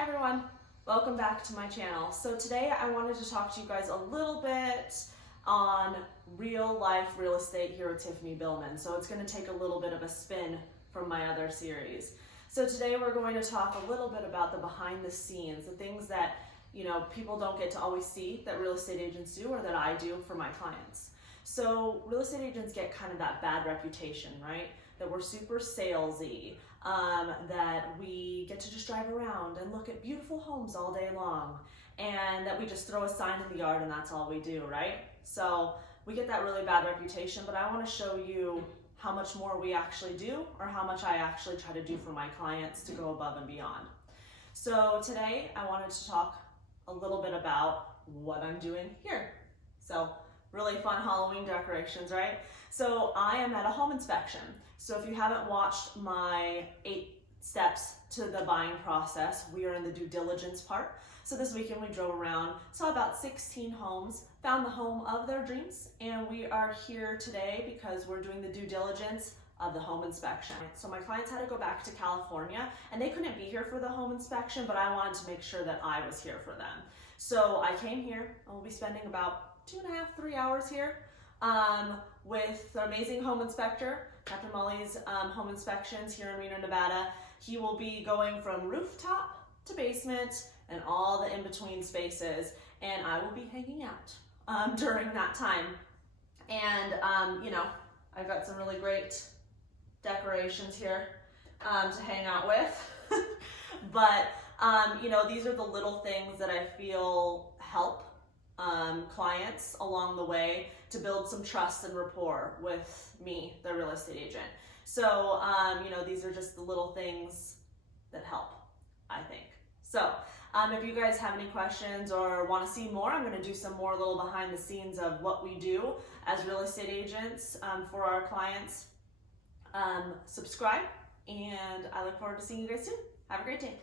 Hi everyone, welcome back to my channel. So today I wanted to talk to you guys a little bit on real life real estate here with Tiffany Billman. So it's going to take a little bit of a spin from my other series. So today we're going to talk a little bit about the behind the scenes, the things that people don't get to always see that real estate agents do or that I do for my clients. So real estate agents get kind of that bad reputation, right? That we're super salesy, that we get to just drive around and look at beautiful homes all day long, and that we just throw a sign in the yard and that's all we do, right? So we get that really bad reputation, but I want to show you how much more we actually do, or how much I actually try to do for my clients to go above and beyond. So today I wanted to talk a little bit about what I'm doing here. So really fun Halloween decorations, right? So I am at a home inspection. So if you haven't watched my 8 steps to the buying process, we are in the due diligence part. So this weekend we drove around, saw about 16 homes, found the home of their dreams, and we are here today because we're doing the due diligence of the home inspection. So my clients had to go back to California and they couldn't be here for the home inspection, but I wanted to make sure that I was here for them. So I came here and we'll be spending about 2.5, 3 hours here with the amazing home inspector, Capitan Molly's Home Inspections here in Reno, Nevada. He will be going from rooftop to basement and all the in-between spaces, and I will be hanging out during that time. And I've got some really great decorations here to hang out with. But these are the little things that I feel help clients along the way to build some trust and rapport with me, the real estate agent. So, these are just the little things that help, I think. So, if you guys have any questions or want to see more, I'm going to do some more little behind the scenes of what we do as real estate agents for our clients. Subscribe, and I look forward to seeing you guys soon. Have a great day.